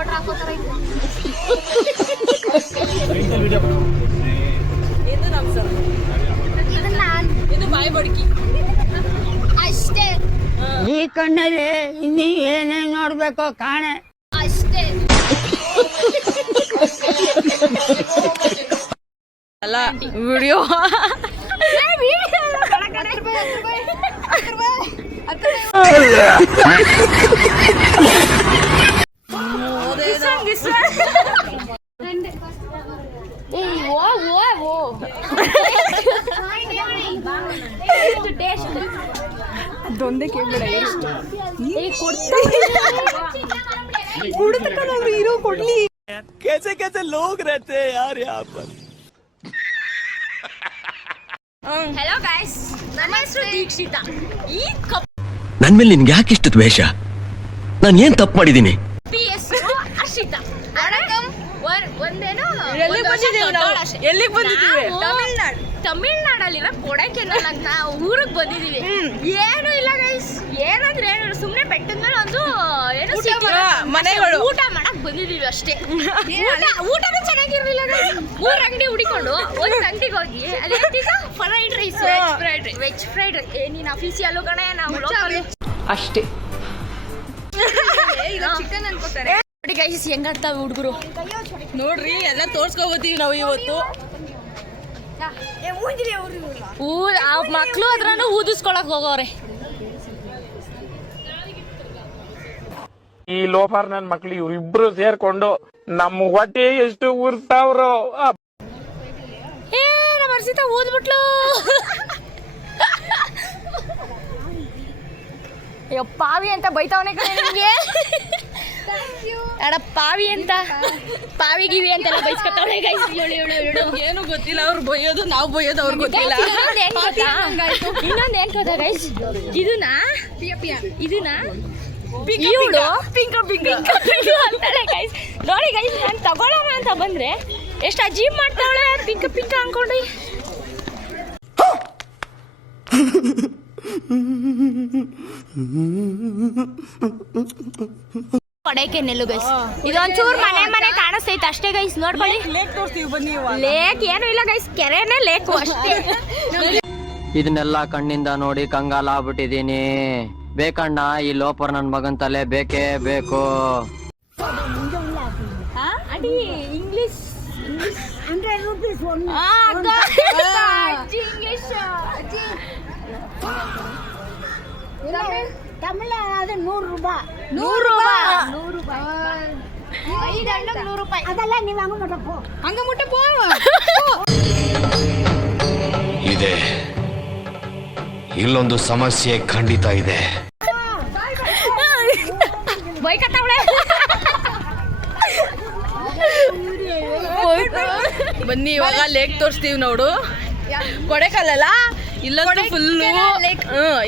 Powder ಹಾಕೋತಾರೆ. ಇದು ನಮ್ಮ sir, ಇದು ನಾನು, ಇದು ಬಾಯಿ ಬಡ್ಕಿ ಅಷ್ಟೇ. ಈ ಕಣ್ಣಲ್ಲಿ ಇನ್ನೀ ಏನೇನು ನೋಡ್ಬೇಕೋ ಕಾಣೆ ಅಷ್ಟೇ. ಅಲ್ಲ ವಿಡಿಯೋ ಅದೊಂದೇ ಕೇಳಬೇಡ ಎಷ್ಟು ಹೀರೋ ಕೊಡ್ಲಿ. कैसे कैसे लोग रहते हैं यार यहाँ पर. ಹೆಲೋ ಗೈಸ್, ನನ್ನ ಹೆಸರು ದೀಕ್ಷಿತಾ. ಈ ನನ್ ಮೇಲೆ ನಿನ್ಗೆ ಯಾಕೆ ಇಷ್ಟು ದ್ವೇಷ? ನಾನು ಏನ್ ತಪ್ಪು ಮಾಡಿದ್ದೀನಿ? ಕಪ್ಪಿ ಹೆಸರು ಅರ್ಷಿತಾ. ಒಂದೇನು ಎಲ್ಲಿಗೆ ಬಂದಿದ್ದೀವಿ? ತಮಿಳ್ನಾಡಲ್ಲಿರೋ ಕೊಡೈಕೆನಾಲ್ ಅಂತ ಊರಿಗೆ ಬಂದಿದೀವಿ. ಏನು ಇಲ್ಲ ಗೈಸ್, ಏನಂದ್ರೆ ಏನು ಸುಮ್ನೆ ಬೆಟ್ಟದ ಮೇಲೆ ಒಂದು ಏನು ಮನೆಗಳು ಊಟ ಮಾಡಕ್ ಬಂದಿದೀವಿ ಅಷ್ಟೇ. ಊಟನೂ ಚೆನ್ನಾಗಿರ್ಲಿಲ್ಲ ಗೈಸ್. 3 ಅಂಗಡಿ ಹುಡಿಕೊಂಡು ಒಂದ್ ಅಂಗಡಿಗೆ ಹೋಗಿ ಅಲ್ಲಿ fried rice, veg fried rice. ನೀನ್ ಅಫೀಸಿಯಲ್ ಕಣೆ, ನಾವು ಲೋಕಲ್ ಅಷ್ಟೇ. ಚಿಕನ್ ಅನ್ಕೋತಾರೆ ನೋಡಿ ಗೈಸ್ ಹೆಂಗಾಡ್ತಾವೆ ಹುಡುಗರು. ನೋಡ್ರಿ ಎಲ್ಲ ತೋರ್ಸ್ಕೋಬೋತೀವಿ ನಾವು ಇವತ್ತು. ಆ ಮಕ್ಳು ಅದ್ರನ್ನು ಊದಿಸ್ಕೊಳಕ್ ಹೋಗೋರೆ. ಈ ಲೋಫರ್ ನನ್ ಮಕ್ಳು ಇವ್ರಿಬ್ರು ಸೇರ್ಕೊಂಡು ನಮ್ಮ ಹೊಟ್ಟೆ ಎಷ್ಟು ಉರ್ತಾವ್ರು. ಏ ನಮ್ಮ ಹರ್ಷಿತಾ ಊದ್ಬಿಟ್ಲು. ಅಯ್ಯೋ ಪಾವಿ ಅಂತ ಬೈತಾವನೆ ಕಣೆ ನಿಮ್ಗೆ. ಅಡ ಪಾವಿ ಅಂತ, ಪಾವಿ ಗಿವಿ ಅಂತೆಲ್ಲ ಬೈಸ್ಕೊತಾವಳೆ ಗೈಸ್. ಏನು ಗೊತ್ತಿಲ್ಲ, ಅವ್ರು ಬೈಯೋದು ನಾವು ಬೈಯೋದು ಅವ್ರಿಗೆ ಗೊತ್ತಿಲ್ಲ. ಇನ್ನೊಂದು ಏನ್ ಗೊತ್ತಾ ಗೈಸ್, ಇದನ್ನ ಇವಳು ಪಿಂಕ ಅಂತಾಳೆ ಗೈಸ್. ನೋಡಿ ಗೈಸ್, ನಾನು ತಗೊಳ್ಳೋಣ ಅಂತ ಬಂದ್ರೆ ಎಷ್ಟು ಅಜೀಬ್ ಮಾಡ್ತಾವಳೆ ಪಿಂಕ ಪಿಂಕ ಅನ್ಕೊಂಡು. ಕೊಡೈಕೆನಾಲ್ ಗೈಸ್, ಇದೊಂಚೂರು ಮನೆ ಕಾಣಿಸ್ತೈತೆ ಅಷ್ಟೇ ಗೈಸ್. ನೋಡ್ಕೊಳ್ಳಿ, ಲೇಕ್ ತೋರಿಸ್ತೀವಿ ಬನ್ನಿ. ಲೇಕ್ ಏನು ಇಲ್ಲ ಗೈಸ್, ಕೆರೆನೇ ಲೇಕು ಅಷ್ಟೇ. ಇದನ್ನೆಲ್ಲ ಕಣ್ಣಿಂದ ನೋಡಿ ಕಂಗಾಲಾಗ್ಬಿಟ್ಟಿದೀನಿ. ಬೇಕಣ್ಣ, ಈ ಲೋಪರ್ ನನ್ ಮಗನ್ ತಲೆ ಬೇಕೇ ಬೇಕು. ಅಡಿ ಇಂಗ್ಲಿಷ್ 100 ರೂಪೀಸ್ ಇಂಗ್ಲಿಷ್. ತಮಿಳ 100 ರೂಪಾಯಿ. 100 ರೂಪಾಯಿ. 100 ರೂಪಾಯಿ ಅದೆಲ್ಲ ನೀವು ಹಂಗ ಮುಟ್ಟ ಇದೆ. ಇಲ್ಲೊಂದು ಸಮಸ್ಯೆ ಖಂಡಿತ ಇದೆ. ಬೈಕತ್ತವಳೆ. ಬನ್ನಿ ಇವಾಗ ಲೇಕ್ ತೋರಿಸ್ತೀವಿ ನೋಡು. ಕೊಡೆಕಲ್ಲ,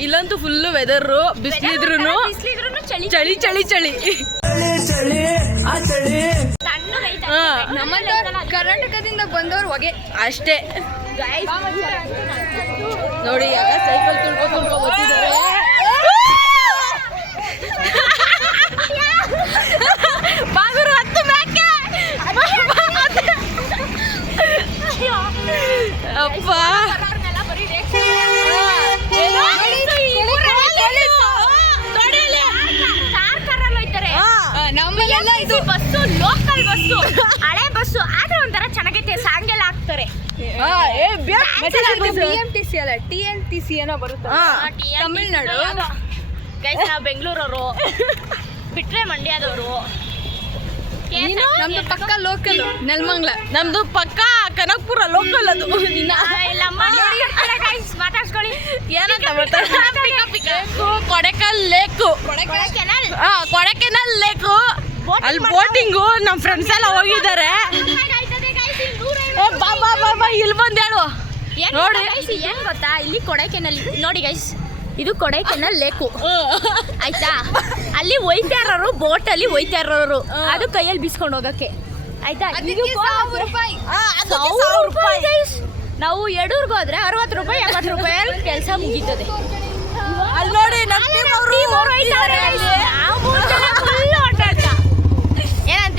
ಇಲ್ಲಂತೂ ಫುಲ್ಲು ವೆದರ್. ಬಿಸಿಲಿದ್ರು ಚಳಿ ಚಳಿ ಚಳಿ. ನಮ್ಮಲ್ಲಿ ಕರ್ನಾಟಕದಿಂದ ಬಂದವ್ರು ಹೊಗೆ ಅಷ್ಟೇ ನೋಡಿ. ಆಗ ಸೈಕಲ್ ತುಳ್ಕೊ ಬರ್ತಿದ್ದಾರೆ. ಬಾಗರು ಹತ್ತು ಮ್ಯಾಕೆ ಅಪ್ಪ. ನಮ್ಮಲ್ಲೆಲ್ಲ ಇದು ಬಸ್ಸು, ಲೋಕಲ್ ಬಸ್ಸು, ಹಳೆ ಬಸ್ಸು ಆದ್ರೆ ಒಂಥರ ಚೆನ್ನಾಗೈತೆ. ಸಾಂಗೆಲ್ಲ ಹಾಕ್ತಾರೆ. BMTC ಅಲ್ಲ, TNTC ಏನೋ ಬರುತ್ತೆ ತಮಿಳ್ನಾಡು. ಗೈಸ್ ನಾವು ಬೆಂಗಳೂರವರು, ಬಿಟ್ರೆ ಮಂಡ್ಯದವರು. ನಮ್ದು ಪಕ್ಕ ಲೋಕಲ್ ನೆಲಮಂಗಲ. ನಮ್ದು ಪಕ್ಕ ಕನಕಪುರ ಲೋಕಲ್. ಅದು ಮಾತಾಡ್ಸ್ಕೊಳ್ಳಿ. ಏನಂತ ಕೊಡೆಕಲ್ ಲೇಕು, ಕೊಡೆಕೆನಾಲ್ ಲೇಕು. ಅಲ್ಲಿ ಬೋಟಿಂಗು ನಮ್ಮ ಫ್ರೆಂಡ್ಸ್ ಎಲ್ಲ ಹೋಗಿದ್ದಾರೆ. ಬಾ ಇಲ್ಲಿ ಬಂದು ಹೇಳು ನೋಡಿ. ಏನ್ ಗೊತ್ತಾ, ಇಲ್ಲಿ ಕೊಡೈಕೆನಾಲ್ ನೋಡಿ ಗೈಸ್, ಇದು ಕೊಡೈಕೆನಾಲ್ ಲೇಕು ಆಯ್ತಾ. ಅಲ್ಲಿ ಒಯ್ತಾ ಇರೋರು, ಬೋಟ್ ಅಲ್ಲಿ ಒಯ್ತಾ ಇರೋರು, ಅದು ಕೈಯಲ್ಲಿ ಬೀಸ್ಕೊಂಡು ಹೋಗಕ್ಕೆ ಆಯ್ತಾ. 1,000 ರೂಪಾಯಿ ಗೈಸ್. ನಾವು ಯಡೂರ್ಗೆ ಹೋದ್ರೆ 60 ರೂಪಾಯಿ 80 ರೂಪಾಯಲ್ಲಿ ಕೆಲಸ ಮುಗೀತದೆ. ಅಲ್ಲಿ ನೋಡಿ ನಮ್ಮ ಏನಂತ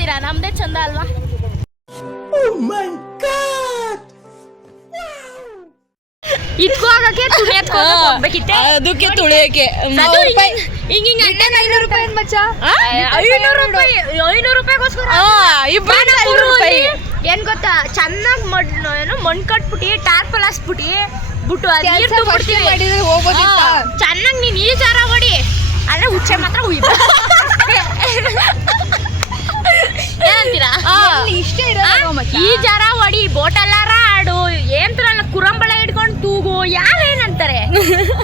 ಕೊಡ್ಬೇಕಿತ್ತೆ ಅದಕ್ಕೆ ತುಳಿಯಕ್ಕೆ ಅದು ಹಿಂಗ್ ಅಣ್ಣ 500 ರೂಪಾಯಿ ಮಚ್ಚ 500 ರೂಪಾಯಿಗೋಸ್ಕರ ಏನ್ ಗೊತ್ತಾ ಚೆನ್ನಾಗಿ ಮಣ್ಣು ಕಟ್ಬಿಟ್ಟು ಟಾರ್ಪಲ್ ಹಾಸ್ಬಿಟ್ಟು ಬಿಟ್ಟು ನೀರು ಬಿಡ್ತೀವಿ ಚೆನ್ನಾಗಿ ನೀನ್ ಈ ಜಾರ ಹೊಡಿ ಆದ್ರೆ ಹುಚ್ಚೆ ಮಾತ್ರ ಉಯ್ಬ ಏನಂತೀರಾ ಈ ಜಾರ ಹೊಡಿ ಬೋಟಲ್ಲಾರ ಆಡು ಏನ್ತ್ರಲ್ಲ ಕುರಂಬಳೆ ಹಿಡ್ಕೊಂಡು ತೂಗು ಯಾರೇನಂತಾರೆ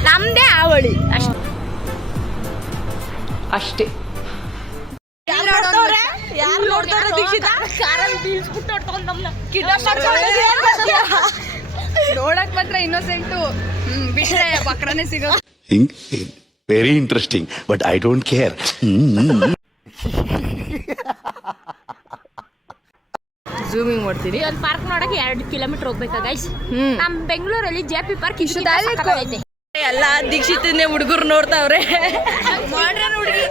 ನಮ್ದೇ ಆವಳಿ ಅಷ್ಟೇ ಯಾರು ನೋಡ್ತಾವ್ರೆ ದೀಕ್ಷಿತಾ ಕಾರಲ್ಲಿ ಬೀಳ್ಸ್ಬಿಟ್ಟು ಹೊಡ್ಕೊಂಡ್ ನಮ್ನ ನೋಡಕ್ ಮಾತ್ರ ಇನ್ನೋಸೆಂಟು ಬಿಟ್ರೆ ಬಕ್ರನೇ ಸಿಗೋ very interesting but I don't care. Zooming ಮಾಡ್ತೀನಿ ಒಂದು ಪಾರ್ಕ್ ನೋಡಕ್ಕೆ 2 ಕಿಲೋಮೀಟರ್ ಹೋಗ್ಬೇಕಾ ಗೈಸ್ ನಮ್ ಬೆಂಗಳೂರಲ್ಲಿ ಜೆಪಿ ಪಾರ್ಕ್ ಐತೆ ಎಲ್ಲ ದೀಕ್ಷಿತನೇ ಹುಡುಗರು ನೋಡ್ತಾವ್ರೆ ಮಾಡ್ರನ್ ಹುಡುಗಿ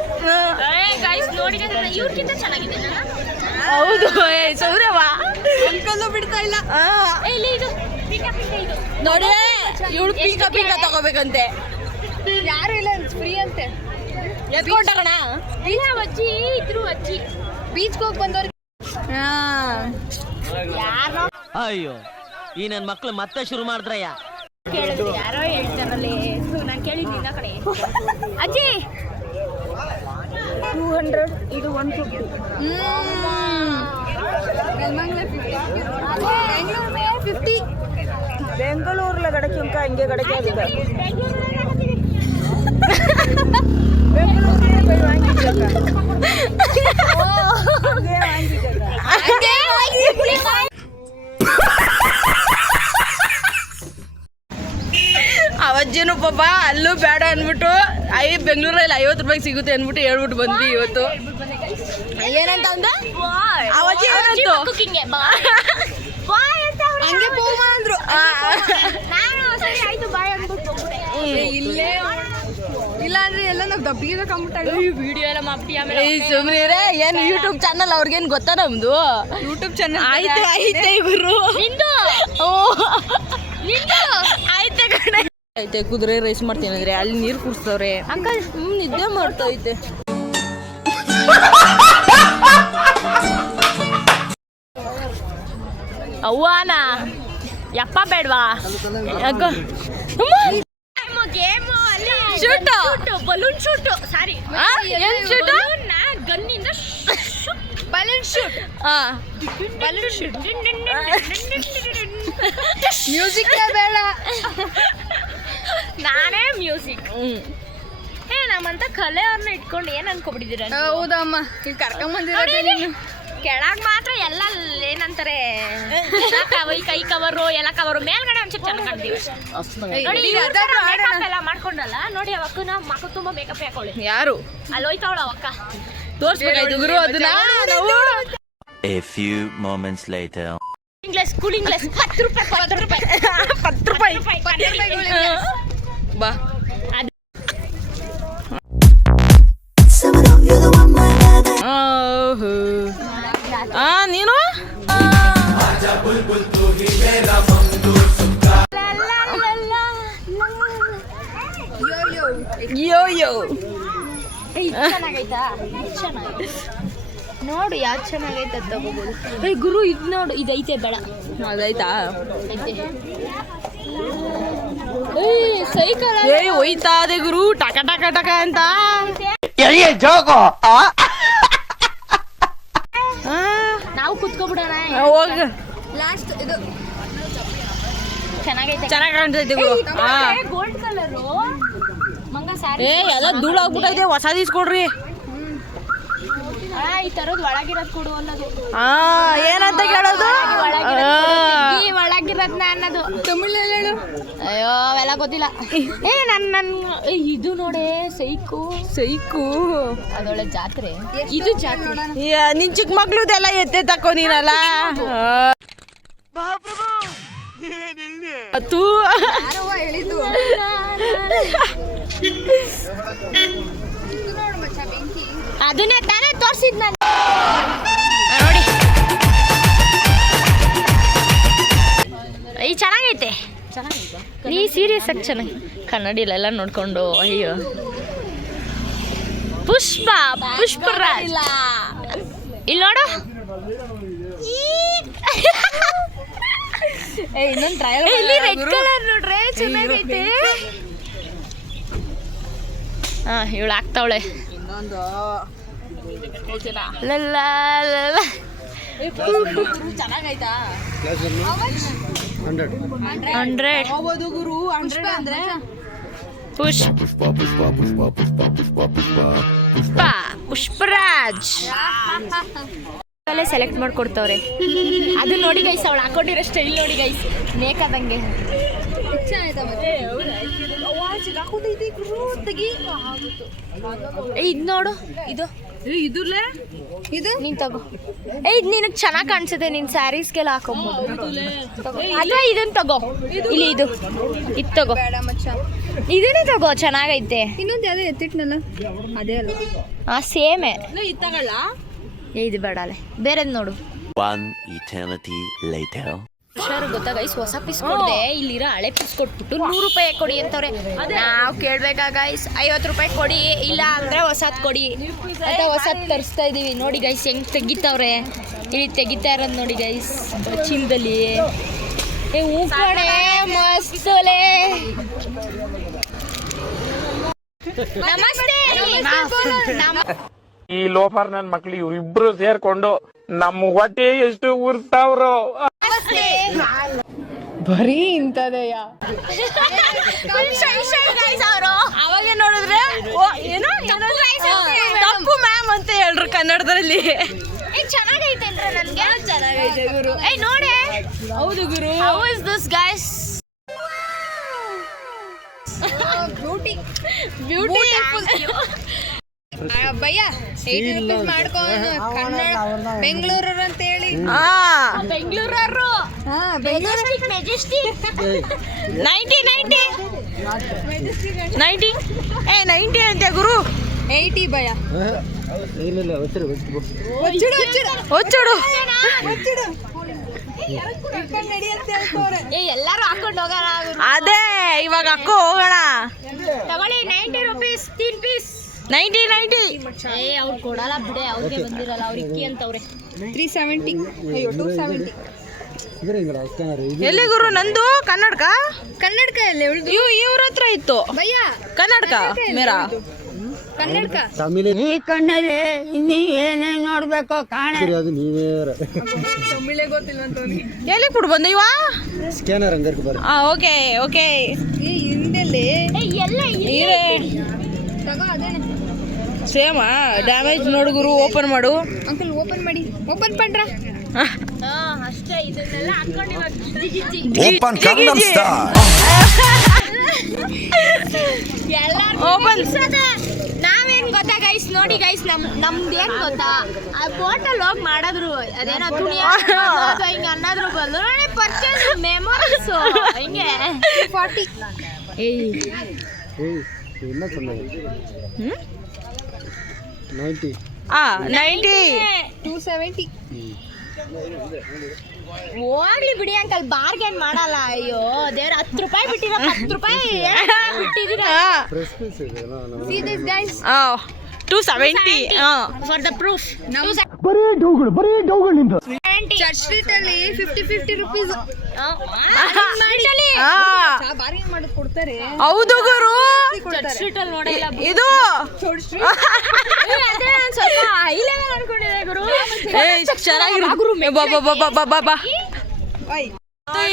ಗೈಸ್ ನೋಡಿ ಇವ್ರಿಗಿಂತ ಚೆನ್ನಾಗಿದೆ ಹೌದು ಸೌರವಾ ಅಂಕಲ್ಲು ಬಿಡ್ತಾ ಇಲ್ಲ ಇಲ್ಲಿ ಇದು ಪಿಕಾ ಇದು ನೋಡಿ ಇವಳು ಪೀಕ ತಗೋಬೇಕಂತೆ ಯಾರು ಇಲ್ಲ ಫ್ರೀ ಅಂತೆ ಎತ್ಕೊಂಡಾಗಣ ಇಲ್ಲ ಅಜ್ಜಿ ಇದ್ರು ಅಜ್ಜಿ ಬೀಚ್ಗೆ ಹೋಗಿ ಬಂದವ್ರಿಗೆ ಯಾರೋ ಅಯ್ಯೋ ಈ ನನ್ ಮಕ್ಳು ಮತ್ತೆ ಶುರು ಮಾಡಿದ್ರಯ್ಯ. ಕೇಳಿದ್ರು ಯಾರೋ ಹೇಳ್ತಾರಲ್ಲೇ ನಾನು ಕೇಳಿದ್ದೀನಿ ಕಡೆ ಅಜ್ಜಿ 200 ಇದು 150 ಬೆಂಗಳೂರ್ಲ ಗಡಕೆ ಉಂಕ ಹಿಂಗೆ ಗಡಕೆ ಆಗಿದೆ ಅವಜ್ಜೇನು ಪಾಪ ಅಲ್ಲೂ ಬೇಡ ಅನ್ಬಿಟ್ಟು ಬೆಂಗಳೂರಲ್ಲಿ 50 ರೂಪಾಯಿಗೆ ಸಿಗುತ್ತೆ ಅನ್ಬಿಟ್ಟು ಹೇಳ್ಬಿಟ್ಟು ಬಂದ್ವಿ ಇವತ್ತು. ಏನಂತ ಅಂದ ಅವಜ್ಜಿ ಏನಂತು ಹಂಗೆ ಪೋಮ ಅಂದ್ರು ಇಲ್ಲೇ ಇಲ್ಲ ಅಂದ್ರೆ ಎಲ್ಲ ನಾವು ದಬ್ಬಿಗೆ ಕಂಬಿಟ್ಟಾಗ ವಿಡಿಯೋ ಎಲ್ಲ ಮಾಡ್ಬಿಟ್ಟು ಆಮೇಲೆ ಸುಮ್ನಿರೇ ಏನು ಯೂಟ್ಯೂಬ್ ಚಾನಲ್ ಅವ್ರಿಗೇನು ಗೊತ್ತಾ ನಮ್ದು ಯೂಟ್ಯೂಬ್ ಚಾನಲ್ ಆಯ್ತು ಐತೆ ಇವರು ನಿಂದು ಆಯ್ತೆ ಕಡೆ ಐತೆ ಕುದುರೆ ರೈಸ್ ಮಾಡ್ತೀನಿ ಅಂದ್ರೆ ಅಲ್ಲಿ ನೀರು ಕುಡಿಸ್ತವ್ರೆ ಅಂಕಲ್ ನಿದ್ದೆ ಮಾಡ್ತೈತೆ ಅವ್ವಾನ ಯಪ್ಪ ಬೇಡ್ವಾ ಗೇಮು ಅಲ್ಲಿ ಶೂಟು ಬಲೂನ್ ಶೂಟು ಸಾರಿ ಏನ್ ಶೂಟು ಗನ್ನಿಂದ balloon shoot balloon shoot music ಬೇಡ ನಾನೇ ಮ್ಯೂಸಿಕ್ ನಮ್ಮಂತ ಕಲೆಯವ್ರನ್ನ ಇಟ್ಕೊಂಡು ಏನ್ ಅನ್ಕೊಬಿಟ್ಟಿದ್ದೀರ ಹೌದಮ್ಮ ಇಲ್ಲಿ ಕರ್ಕೊಂಬಂದಿರೋದೇ ಕೆಳಗ್ ಮಾತ್ರ ಎಲ್ಲ ಏನಂತಾರೆ ಕೈ ಕವರು ಎಲ್ಲ ಕವರು ಮೇಲ್ಗಡೆ ಒಂಚೂರು ಚೆನ್ನಾಗಿ ಕಾಣ್ತೀವಿ ನೋಡಿ ಮೇಕಪ್ ಎಲ್ಲ ಮಾಡ್ಕೊಂಡಲ್ಲ ನೋಡಿ ಅವಕ್ಕ ನಾವು ಮಕ್ಕ ತುಂಬಾ ಮೇಕಪ್ ಹಾಕೊಳ್ಳಿ ಯಾರು ಅಲ್ಲಿ ಹೋಯ್ತಾವಳ ಅವಕ್ಕ ತೋರ್ಸ್ಬೇಕಾಯ್ತು ಗುರು ಅದನ್ನ A few moments later. English school English 10 ರೂಪಾಯಿ ಬಾ ನೀನು ಯೋ ಯೋ ಚೆನ್ನಾಗೈತಾ ನೋಡು ಯಾವ್ದು ಚೆನ್ನಾಗೈತೆ ಅಂತ ತಗೋಬೋದು ಗುರು ಇದು ನೋಡು ಇದೈತೆ ಬೇಡ ಅದಾಯ್ತಾ ಸೈಕಲ್ ಹೋಯ್ತಾ ಅದೇ ಗುರು ಟಕ ಟಕ ಟಕ ಅಂತ ನಾವು ಕುತ್ಕೊಬಿಡೋಣ ಹೋಗ ಲಾಸ್ಟ್ ಇದು ಚೆನ್ನಾಗೈತೆ ಚೆನ್ನಾಗಿ ಕಾಣ್ತೈತೆ ಗುರು ಗೋಲ್ಡ್ ಕಲರು ಮಂಗ ಸಾರಿ ಎಲ್ಲ ಧೂಳು ಆಗ್ಬಿಟ್ಟೈತೆ ಹೊಸದು ಇಸ್ಕೊಡ್ರಿ ಈ ತರದ್ ಒಳಗಿರೋದ್ ಕೊಡು ಅನ್ನೋದು ಏನಂತ ಕೇಳೋದು ಒಳಗಿರೋದ್ನ ಅನ್ನೋದು ತಮಿಳಲ್ಲಿ ಹೇಳು ಅಯ್ಯೋ ಅವೆಲ್ಲ ಗೊತ್ತಿಲ್ಲ ನನ್ ಇದು ನೋಡೆ ಸೈಕು ಅದೊಳ್ಳೆ ಜಾತ್ರೆ ಇದು ಜಾತ್ರೆ ನಿನ್ ಚಿಕ್ಕ ಮಕ್ಳುದೆಲ್ಲ ಎತ್ತೆ ತಕೋ ನೀನಲ್ಲ ತೂ ಅದನ್ನೇ ತಾನೇ ತೋರ್ಸಿದ್ ನಾನು ನೋಡಿ ಈ ಚೆನ್ನಾಗೈತೆ ನೀ ಸೀರಿಯಸ್ ಆಗಿ ಚೆನ್ನಾಗಿ ಕನ್ನಡಿಲೆಲ್ಲ ನೋಡ್ಕೊಂಡು ಅಯ್ಯೋ ಪುಷ್ಪರಾಜ್ ಇಲ್ಲಿ ನೋಡು ಇಲ್ಲಿ ರೆಡ್ ಕಲರ್ ನೋಡ್ರೆ ಚೆನ್ನಾಗೈತೆ ಹಾ ಇವಳು ಆಗ್ತಾವಳೆ ಚೆನ್ನಾಗೈತಾ 100 ಗುರು 100 ಅಂದ್ರೆ ಪುಷ್ಪರಾಜ್ ಸೆಲೆಕ್ಟ್ ಮಾಡ್ಕೊಡ್ತವ್ರೆ ಅದು ನೋಡಿ ಗೈಸ್ ಅವಳು ಹಾಕೊಂಡಿರೋ ಸ್ಟೈಲ್ ನೋಡಿ ಗೈಸ್ ನೇಕಾದಂಗೆ ಇದು ನೋಡು ಇದು ನೀನ್ ತಗೋ ಇದು ನಿನಗೆ ಚೆನ್ನಾಗಿ ಕಾಣಿಸುತ್ತೆ ನಿನ್ ಸ್ಯಾರೀಸ್ಗೆಲ್ಲ ಹಾಕೊಂಬೋದು ಅಥವಾ ಇದನ್ನ ತಗೋ ಇಲ್ಲಿ ಇದು ತಗೋ ಇದನ್ನೇ ತಗೋ ಚೆನ್ನಾಗೈತೆ ಇನ್ನೊಂದು ಯಾವ್ದು ಎತ್ತಿಟ್ನಲ್ಲ ಅದೇ ಅಲ್ಲ ಸೇಮೇ ಇದು ತಗೊಳ್ಳ ಇದು ಬೇಡಲೆ ಬೇರೆದ್ ನೋಡು One eternity later. ಹುಷಾರು ಗೊತ್ತಾ ಗೈಸ್ ಹೊಸ ಪೀಸ್ ಕೊಡ್ದೆ ಇಲ್ಲಿರೋ ಹಳೆ ಪೀಸ್ ಕೊಟ್ಬಿಟ್ಟು 100 ರೂಪಾಯಿ ಕೊಡಿ ಅಂತವ್ರೆ ನಾವು ಕೇಳ್ಬೇಕಾ ಗೈಸ್ 50 ರೂಪಾಯಿ ಕೊಡಿ ಇಲ್ಲ ಅಂದ್ರೆ ಹೊಸದ್ ಕೊಡಿ ಅಥವಾ ಹೊಸದ್ ತರಿಸ್ತಾ ಇದೀವಿ ನೋಡಿ ಗೈಸ್ ಹೆಂಗ್ ತೆಗಿತಾವ್ರೆ ಇಲ್ಲಿ ತೆಗಿತಾ ಇರೋದು ನೋಡಿ ಗೈಸ್ ಚೀಲದಲ್ಲಿ ಹೂ ಕಡೆ ಮಸ್ತಲೆ ನಮಸ್ತೆ ಈ ಲೋಫರ್ ನನ್ ಮಕ್ಳು ಇವ್ರಿಬ್ರು ಸೇರ್ಕೊಂಡು ನಮ್ಮ ಹೊಟ್ಟೆ ಎಷ್ಟು ಉರ್ತಾವ್ರೋ. ಬರೀ ಇಂಥದೆಯ ಅವಾಗೆ ನೋಡಿದ್ರೆ ಏನೋ ತಪ್ಪು ಮ್ಯಾಮ್ ಅಂತ ಹೇಳ್ರು ಕನ್ನಡದಲ್ಲಿ. ಚೆನ್ನಾಗೈತೇನ್ರ ನನ್ಗೆ ಚೆನ್ನಾಗೈತೆ ಗುರು. ನೋಡಿ ಹೌದು ಗುರು. How is this guys? Bhaiya 80 rupees ಮಾಡ್ಕೊ ಬೆಂಗಳೂರು ಅಂತ ಹೇಳಿ ಬೆಂಗಳೂರರು ಮೆಜೆಸ್ಟಿಕ್ 90 ಅಂತೆ ಗುರು. 80 ಭಯ್ಯ ಒಚ್ಚುಡು ಎಲ್ಲಾರು ಹಾಕೊಂಡು ಹೋಗೋಣ ಅದೇ ಇವಾಗ ಅಕ್ಕೋ ಹೋಗೋಣ. ತಗೊಳ್ಳಿ 90 ರೂಪೀಸ್ 3 ಪೀಸ್ 90 ಅವ್ರು ಕೊಡಲ್ಲ ಬಿಡೆ ಅವ್ರಿಗೆ ಬಂದಿರಲ್ಲ ಅವ್ರು ಇಕ್ಕಿ ಅಂತವ್ರೆ 370 ಅಯ್ಯೋ 270 ಎಲ್ಲಿ ಗುರು ನಂದು ಕನ್ನಡಕ ಎಲ್ಲಿ ಉಳ್ದು ಇವ್ರ ಹತ್ರ ಇತ್ತು ಭಯ್ಯ ಕನ್ನಡಕ ಮೇರಾ ಕನ್ನಡಕ ಈ ಕಣ್ಣಲ್ಲಿ ಇನ್ನೀ ಏನೇನ್ ನೋಡ್ಬೇಕು ಕಾಣ ಎಲ್ಲಿ ಕೊಡು ಬಂದ ಇವ ಓಕೆ ಈ ಹಿಂದೆಲ್ಲಿ ಎಲ್ಲ ತಗೋ ಅದೇನೆ ಸೇಮಾ ಡ್ಯಾಮೇಜ್ ನೋಡು ಗುರು. ಓಪನ್ ಮಾಡು ಅಂಕಲ್ ಓಪನ್ ಮಾಡಿ ಓಪನ್ ಪಂಡ್ರ ಅಷ್ಟೇ ಇದನ್ನೆಲ್ಲ ಹಾಕೊಂಡು ಇವಾಗ Open Gangnam Style. ಓಪನ್ ನಾವೇನ್ ಗೊತ್ತಾ ಗೈಸ್ ನೋಡಿ ಗೈಸ್ ನಮ್ದೇನ್ ಗೊತ್ತಾ ಆ ಬೋಟಲ್ ಹೋಗಿ ಮಾಡಿದ್ರು ಅದೇನೋ ತುಣಿ ಹಿಂಗ ಅನ್ನೋದ್ರ ಬದಲು ನೋಡಿ ಪರ್ಚೇಸ್ ಮೆಮೊರೀಸ್ ಹಿಂಗೆ 40 90 270 ಹೋಗ್ಲಿ ಬಿಡಿ ಅಂಕಲ್ ಬಾರ್ಗೇನ್ ಮಾಡಲ್ಲ ಅಯ್ಯೋ ದೇವ್ರ 10 ರೂಪಾಯಿ ಬಿಟ್ಟಿರ 10 ರೂಪಾಯಿ ಬಿಟ್ಟಿದ್ದೀರಾ see this guys 270 for the proof church street ಅಲ್ಲಿ 50 ರೂಪೀಸ್ ಬಾರ್ಗೇನ್ ಮಾಡಿ ಕೊಡ್ತಾರೆ. ಹೌದು ಗುರು. ಸ್ಟ್ರೀಟ್ ಅಲ್ಲಿ ನೋಡಿಲ್ಲ ಇದು ಸ್ವಲ್ಪ ಹೈ ಲೆವೆಲ್ ಅನ್ಕೊಂಡಿದೆ ಗುರು ಚೆನ್ನಾಗಿರೋ ಬಾ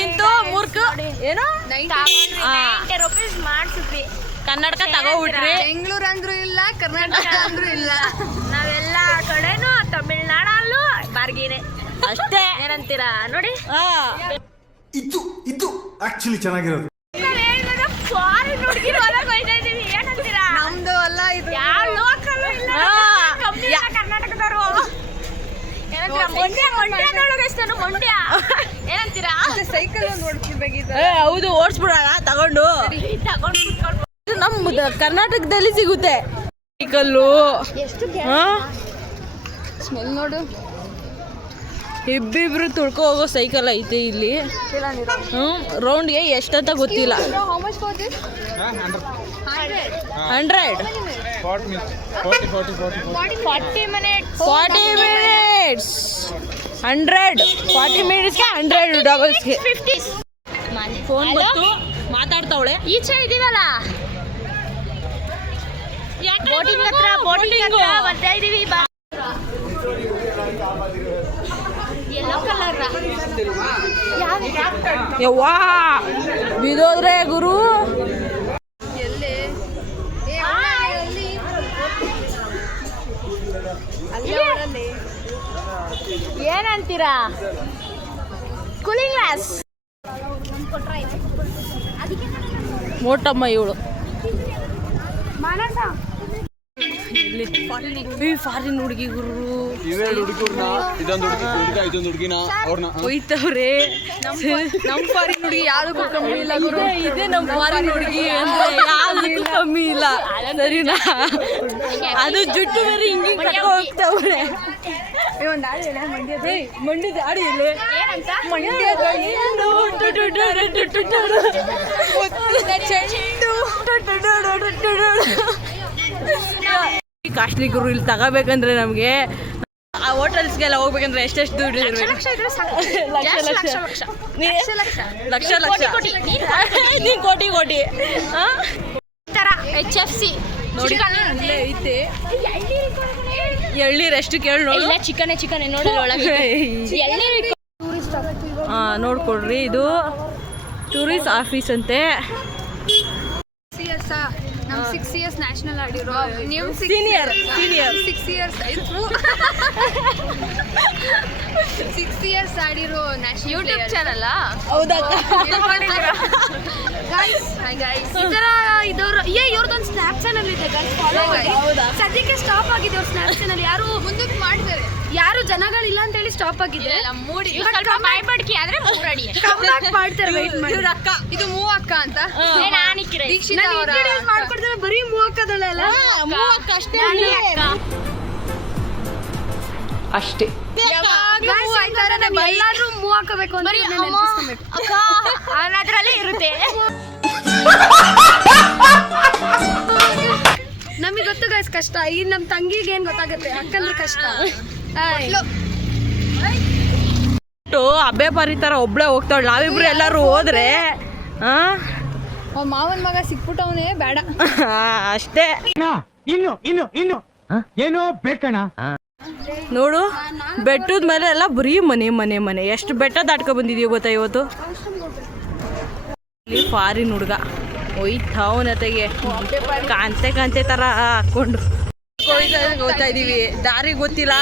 ಇಂತು ಮೂರ್ಕು ಏನೋ 90 ರೂಪೀಸ್ ಮಾಡ್ಸಿದ್ವಿ ಕನ್ನಡಕ ತಗೋಬಿಟ್ರಿ. ಬೆಂಗಳೂರು ಅಂದ್ರೂ ಇಲ್ಲ ಕರ್ನಾಟಕ ಅಂದ್ರೂ ಇಲ್ಲ ನಾವೆಲ್ಲ ಕಡೆನೂ ತಮಿಳ್ನಾಡಲ್ಲೂ ಬಾರ್ಗಿನೇ ಅಷ್ಟೇ ಏನಂತೀರಾ ನೋಡಿ ಇದು ಆಕ್ಚುಲಿ ಚೆನ್ನಾಗಿರೋದು. ಫಾರಿನ್ ಹುಡುಗಿರು ಹೊರಗೆ ಹೋಯ್ತಾ ಇದೀವಿ ಏನಂತೀರಾ ನಮ್ದು ಅಲ್ಲ ಇದು ಯಾವ ಲೋಕಲ್ಲೂ ಇಲ್ಲ ಕಂಪ್ನಿ ಕರ್ನಾಟಕದವರು ಏನಂತೀರಾ ಮಂಡ್ಯ ಏನಂತೀರಾ ಸೈಕಲ್ ಒಂದು ಓಡಿಸ್ಬಿಡ್ಬೇಕಿತ್ತು. ಹೌದು ಓಡಿಸ್ಬಿಡೋಣ ತಗೊಂಡು ನಮ್ಮ ಕರ್ನಾಟಕದಲ್ಲಿ ಸಿಗುತ್ತೆ ಸೈಕಲ್ಲು. ಸ್ಮೆಲ್ ನೋಡು ಇಬ್ಬಿಬ್ರು ತುಳ್ಕೊ ಹೋಗೋ ಸೈಕಲ್ ಐತೆ ಇಲ್ಲಿ. ರೌಂಡ್ಗೆ ಎಷ್ಟಂತ ಗೊತ್ತಿಲ್ಲ. 100 40 ಮಿನಿಟ್ಸ್ 40 ಮಿನಿಟ್ಸ್ಗೆ 100 ಡಬಲ್ಸ್ಗೆ. ಫೋನ್ ಬಂತು, ಮಾತಾಡ್ತಾವಳೆ. ಈಚೆ ಇದೀವಲ್ಲ ಬೋಟಿಂಗ್ ಹತ್ರ ಬರ್ತಾ ಇದೀವಿ. ಯೆಲ್ಲೋ ಕಲರ್ ಯವ್ವಾ ಬಿದೋದ್ರೆ ಗುರು. ಏನಂತೀರಾ? Cooling glass. ಮೋಟಮ್ಮ ಇವಳು ಫಾರಿನ್ ಹುಡುಗಿ ಗುರು ಹೋಯ್ತವ್ರೆ. ನಮ್ ಫಾರಿನ್ ಹುಡುಗಿ ಯಾವ್ದಕ್ಕೂ ಕಮ್ಮಿ ಇಲ್ಲ ಗುರು. ಇದೇ ನಮ್ ಫಾರಿನ್ ಹುಡುಗಿ ಅಂದ್ರೆ ಯಾವ್ದಕ್ಕೂ ಕಮ್ಮಿ ಇಲ್ಲ, ಸರಿನಾ? ಅದು ಜುಟ್ಟು ಬೇರೆ ಹಿಂಗೆ ಕಟ್ಕೊ ಹೋಗ್ತಾವ್ರೆ. ಮಂಡ್ಯದ ಆಡಿ ಇಲ್ಲಿ ಕಾಸ್ಟ್ಲಿ ಗುರು. ಇಲ್ಲಿ ತಗೋಬೇಕಂದ್ರೆ ನಮ್ಗೆ ಆ ಹೋಟೆಲ್ಸ್ಗೆಲ್ಲ ಹೋಗ್ಬೇಕಂದ್ರೆ ಎಷ್ಟೆಷ್ಟು ದುಡ್ಡು ಇರ್ಬೇಕು? ಲಕ್ಷ ನೀನ್ ಕೋಟಿ HFC ನೋಡಿ ಐತೆ. ಎಳ್ನೀರು ಎಷ್ಟು ಕೇಳಿ ನೋಡು. ಚಿಕನ್ ನೋಡಿ ಒಳಗೆ ನೋಡ್ಕೊಡ್ರಿ. ಇದು ಟೂರಿಸ್ಟ್ ಆಫೀಸ್ ಅಂತೆ. 6 years ನ್ಯಾಷನಲ್ ಆಡಿರೋ ನೀವು ಸೀನಿಯರ್ 6 years 6 years ಆಡಿರೋ ನ್ಯಾಷನಲ್ ಯೂಟ್ಯೂಬ್ ಚಾನಲ್. ಹೌದಾ? ಗೈಸ್ ಈ ಥರ ಇದವ್ರು ಇವ್ರದ್ದೊಂದು ಸ್ನ್ಯಾಪ್ ಚಾನಲ್ ಇದೆ ಗೈಸ್, ಫಾಲೋ ಮಾಡಿ. ಸದ್ಯಕ್ಕೆ ಸ್ಟಾಪ್ ಆಗಿದೆ ಅವ್ರ ಸ್ನ್ಯಾಪ್ ಚಾನಲ್. ಮುಂದಕ್ಕೆ ಮಾಡಿದ್ದಾರೆ, ಯಾರು ಜನಗಳಿಲ್ಲ ಅಂತ ಹೇಳಿ ಸ್ಟಾಪ್ ಆಗಿದೆ. ಸ್ವಲ್ಪ ಬಾಯ್ಬಡ್ಕಿ ಆದ್ರೆ ಮೂರಡಿ ಮಾಡ್ತಾರೆ. ವೆಯ್ಟ್ ಮಾಡಿ. ಇದು ಮೂವ್ ಅಕ್ಕ ಅಂತ ದೀಕ್ಷಿತ ಅವರ ಮಾಡ್ಕೊಡ್ತಾರೆ. ಬರೀ ಮೂವ್ ಅಕ್ಕದಲ್ಲ ಅಷ್ಟೇ. ಎಲ್ಲಾದ್ರೂ ಮೂವ್ ಹಾಕಬೇಕು ಅಂದ್ರೆ ಅದರಲ್ಲೇ ಇರುತ್ತೆ. ನಮಗೆ ಗೊತ್ತು ಗೈಸ್ ಕಷ್ಟ. ಈ ನಮ್ ತಂಗಿಗೆ ಏನ್ ಗೊತ್ತಾಗುತ್ತೆ, ಅಕ್ಕಂದ್ರೆ ಕಷ್ಟ. ಅಬ್ಬೆ ಪರಿ ತರ ಒಬ್ಳೆ ಹೋಗ್ತಾವಳು. ನಾವಿಬ್ರು ಎಲ್ಲಾರು ಹೋದ್ರೆ ಮಾವನ್ ಮಗ ಸಿಕ್ಬಿಟ್ಟವನೇ ಬೇಡ ಅಷ್ಟೇ. ಇನ್ನು ಏನೋ ಬೇಕಣ್ಣ. ನೋಡು, ಬೆಟ್ಟದ ಮೇಲೆ ಎಲ್ಲ ಬರೀ ಮನೆ. ಎಷ್ಟು ಬೆಟ್ಟ ದಾಟ್ಕೊ ಬಂದಿದೀವಿ ಗೊತ್ತಾ ಇವತ್ತು. ಇಲ್ಲಿ ಫಾರಿನ್ ಹುಡುಗ ಹೋಯ್ತಾವನತೆಗೆ ಕಾಂತೆ ತರ ಹಾಕೊಂಡು ಹೋಗ್ತಾ ಇದೀವಿ. ದಾರಿ ಗೊತ್ತಿಲ್ಲ.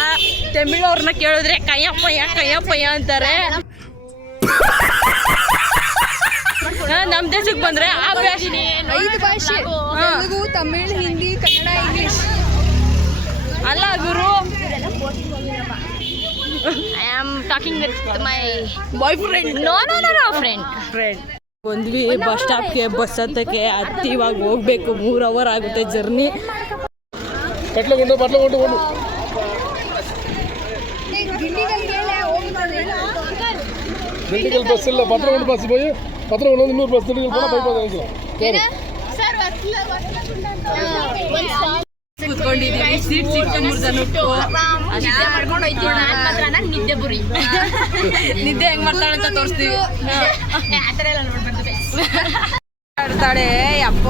ತಮಿಳವ್ರನ್ನ ಕೇಳಿದ್ರೆ ಕಯ್ಯಪ್ಪಯ್ಯ ಅಂತಾರೆ. ನಮ್ ದೇಶಕ್ಕೆ ಬಂದ್ರೆ ಆ ಭಾಷೆ 5 ಭಾಷೆ, ತೆಲುಗು, ತಮಿಳ್, ಹಿಂದಿ, ಕನ್ನಡ, ಇಂಗ್ಲಿಷ್. ಅಲ್ಲ ಗುರು, I am talking with my boyfriend. no friend. ಬಂದ್ವಿ ಬಸ್ ಸ್ಟಾಪ್ಗೆ. ಬಸ್ ಹತ್ತಕ್ಕೆ ಹತ್ತಿ ಇವಾಗ ಹೋಗ್ಬೇಕು. 3 hour ಆಗುತ್ತೆ ಜರ್ನಿ. ಬಸ್ ಇಲ್ಲ, ಬಸ್ போய் இன்னொரு பஸ் போனா பைபாஸ் ಕುತ್ಕೊಂಡಿದ್ದೀವಿ. ಸೀಟ್ ಸಿಕ್ಕೊಂಡ್ಬಿಡ್ತಾನು. ಮಾಡ್ಕೊಂಡು ಹೋಯ್ತೀವಿ. ನಾನು ಮಾತ್ರ ನಿದ್ದೆ ಬುರಿ. ನಿದ್ದೆ ಹೆಂಗ್ ಮಾಡ್ತಾಳೆ ಅಂತ ತೋರಿಸ್ತೀವಿ. ಆ ಥರ ಎಲ್ಲ ನೋಡ್ಬಾರ್ದು. ಆಡ್ತಾಳೆ. ಯಪ್ಪ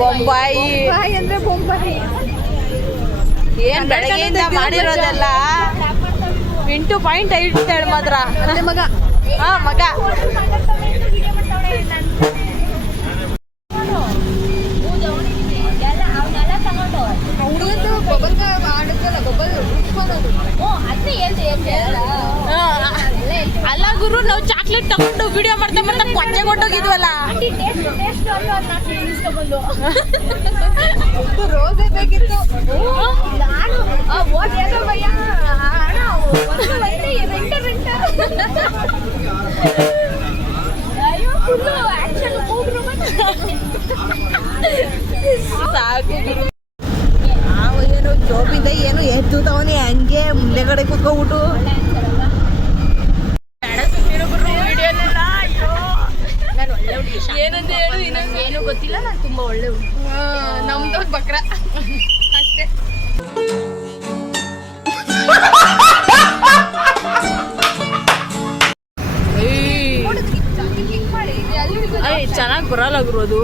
ಬೊಂಬಾಯಿ ಅಂದ್ರೆ ಬೊಂಬಾಯಿ. ಏನ್ ಬೆಳಗ್ಗೆಯಿಂದ ಮಾಡಿರೋದೆಲ್ಲ 8.5 ಮಾತ್ರ. ಮಗ ಮಗ ಹುಡುಗದ್ದು ಬೊಬ್ಬಲ್ ಆಡುತ್ತಲ್ಲ, ಬೊಬ್ಬಲ್ ಉಟ್ಕೊಳ್ಳೋದು. ಅಲ್ಲ ಗುರು, ನಾವು ಚಾಕ್ಲೇಟ್ ತಗೊಂಡು ವಿಡಿಯೋ ಮಾಡ್ತಾ ಕೊಚ್ಚೆ ಕೊಟ್ಟೋಗಿದ್ವಲ್ಲ. ರೋಸೇ ಬೇಕಿತ್ತು. ಸಾಕು ಗುರು. ನಾವು ಏನೋ ಜೋಬಿಂದ ಏನು ಎತ್ತುತ್ತವನಿ ಹಂಗೆ ಮುಂದೆಗಡೆ ಕೂತ್ಕೊಬಿಟ್ಟು ಏನಂತ ಹೇಳು ಏನು ಗೊತ್ತಿಲ್ಲ, ನಾನು ತುಂಬಾ ಒಳ್ಳೆ ಹುಡುಗಿ. ನಮ್ದು ಬಕ್ರ ಅಷ್ಟೇ. ಚೆನ್ನಾಗಿ ಬರಲ್ಲ ಗುರು ಅದು.